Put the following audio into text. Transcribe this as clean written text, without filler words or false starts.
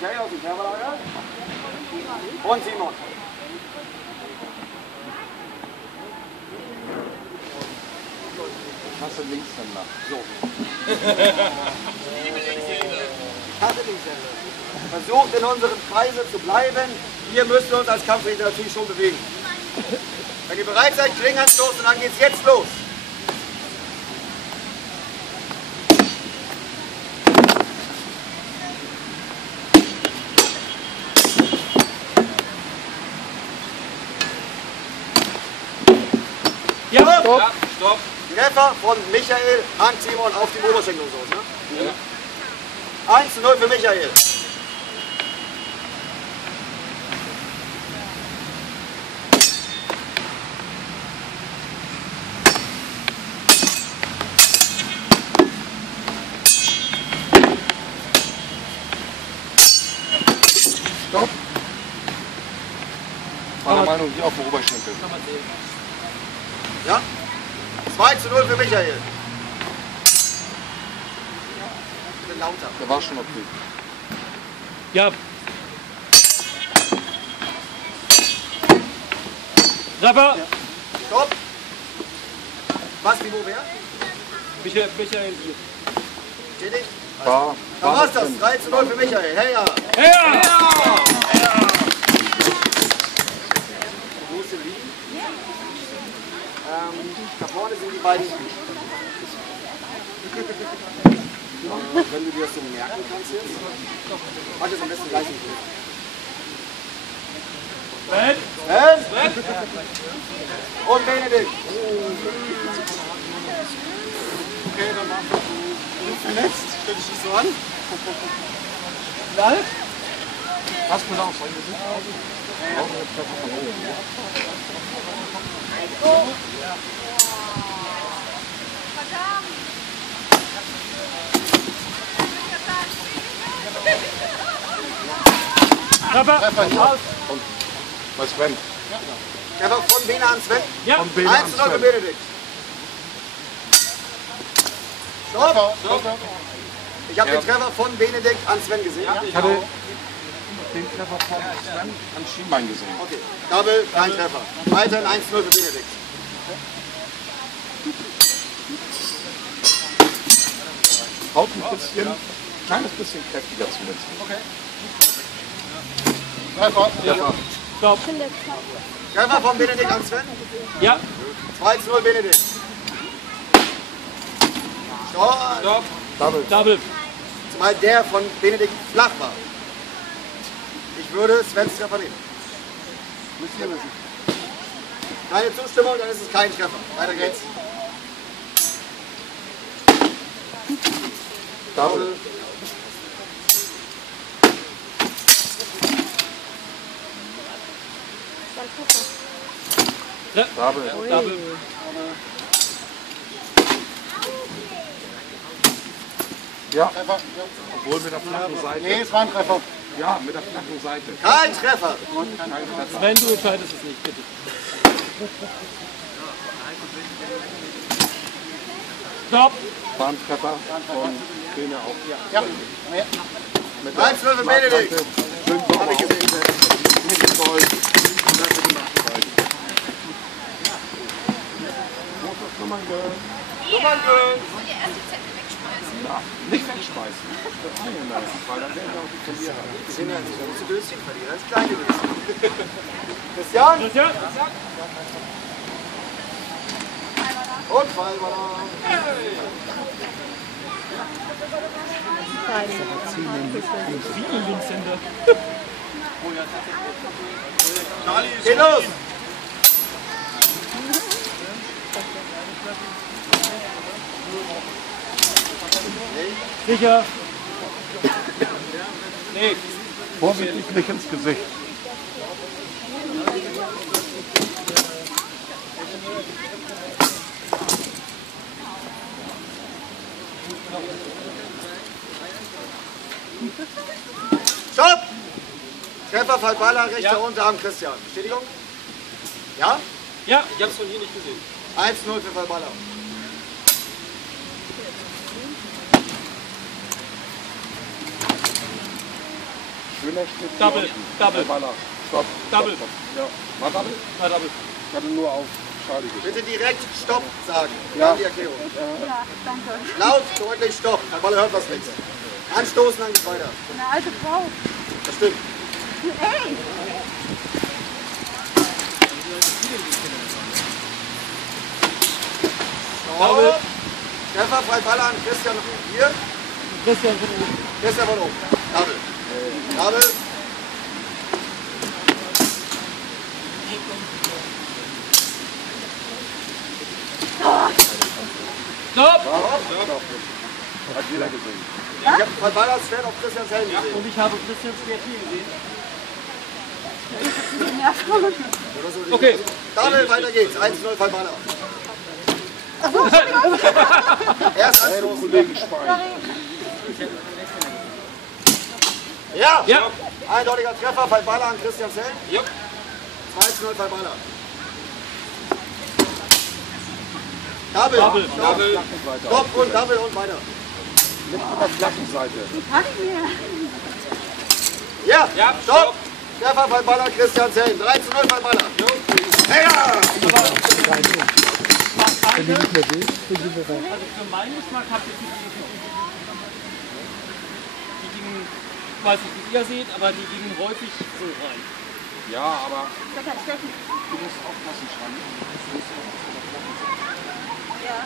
Michael aus dem Trefferlager. Und Simon. Ich hasse Linkshänder. So. Ich hasse Linkshänder. Versucht in unseren Kreisen zu bleiben. Hier müssen wir uns als Kampfrichter natürlich schon bewegen. Wenn ihr bereit seid, Klinghands los und dann geht's jetzt los. Ja, Stopp. Ja, stopp. Treffer von Michael, Hand Simon auf die Oberschenkel und so. Ne? Ja. 1:0 für Michael. Stopp. Meiner Meinung nach auf dem Oberschenkel. Ja? 2:0 für Michael. Bitte lauter. Der war schon okay. Ja. Treffer. Ja. Stopp. Was, die wo wer? Michael hier. Stetig? War Da war's das. drin. 3:0 für Michael. Hey, ja. Ja! Wo ist der liegen? Da vorne sind die beiden. Wenn du dir das so merken kannst jetzt. Mach das am besten gleich nicht. Sven! Und Benedikt. Okay, dann machst du verletzt. Stell dich nicht so an. Knall? Hast du da auch sein Gesicht? Auch eine Treffer von oben. Treffer! Treffer hier. Und bei Sven. Treffer von Bene an Sven. Ja! Von Bene an 1:0 für Sven. Benedikt. Stopp. Treffer. Ich habe den Treffer von Benedikt an Sven gesehen. Ja? Ich hatte den Treffer von Sven an Schienbein gesehen. Okay. Double, kein Treffer. Weiterhin 1:0 für Benedikt. Haut ein bisschen, kleines bisschen kräftiger zuletzt. Okay. Treffer. Ja. Stopp! Treffer von Benedikt an Sven. Ja! 2:0 Benedikt. Stopp. Stopp! Double. Double! Zumal der von Benedikt flach war. Ich würde Svens Treffer nehmen. Müsst ihr wissen. Keine Zustimmung, dann ist es kein Treffer. Weiter geht's. Double. Double. Double! Ja, Treffer. obwohl mit der flachen Seite. Nee, es war ein Treffer. Ja, mit der flachen Seite. Kein Treffer. Kein Treffer. Sven, du entscheidest es nicht, bitte. Stopp! War ein Treffer von Bene auch. Ja. Mit 1:0 für Benedikt. Seite. Schön sauber. Hab ich gesehen. Nicht voll. Klasse gemacht. Nummerngirl! Ja, nicht wegschmeißen. Verteilen lassen, weil dann werden wir auch die Verlierer. Die sind ja nicht so große Döschen verlieren. Das ist kleine Döschen. Christian. Christian! Und Fallball. Viele Linkshänder. Geht los. Sicher! Nee! Vorsichtig nicht ins Gesicht. Stopp! Treffer, Fallballer, rechter Unterarm, Christian. Bestätigung? Ja? Ja, ich hab's von hier nicht gesehen. 1:0 für Fallballer. Schöner Schnitt. Double, Double. Baller. Stopp. Double. Stopp. Ja. War Double? Na, Double. Ich hatte nur auf Schade geschaut. Bitte direkt Stopp sagen. Ja. Dann die Erklärung. Ja, danke. Laut, deutlich Stopp. Herr Baller hört was nichts. Anstoßen, dann geht's weiter. Eine alte Frau. Das stimmt. Ey! Stopp. Treffer, frei Ball an. Christian hier. Christian von oben. Christian von oben. Double. Double. Stopp! Stopp. Hat jeder gesehen. Ich habe frei Ball als Fan auf Christians Helm gesehen. Und ich habe Christian Schwert hier gesehen. Oder so. Okay. Double, weiter geht's. 1-0 frei Baller. Erst Anstoßen. Kollegen Schwein. Ja. Ja. Eindeutiger Treffer, frei Baller an Christian Helm. Ja. 2-0 frei Baller. Double. Double. Stopp. Double. Stopp und Double und weiter. Mit der flachen Seite. Kann ich mir. Ja. Ja, Stopp. stopp. Treffer frei Baller Christian Helm. 3-0 frei Baller. Hey, ja. Also für meinen Geschmack habt ihr die gingen, weiß nicht, wie ihr seht, aber die gingen häufig so rein. Ja, aber Da kann Steffen. du musst aufpassen, Schwein. Du musst auf der flachen Seite. Ja.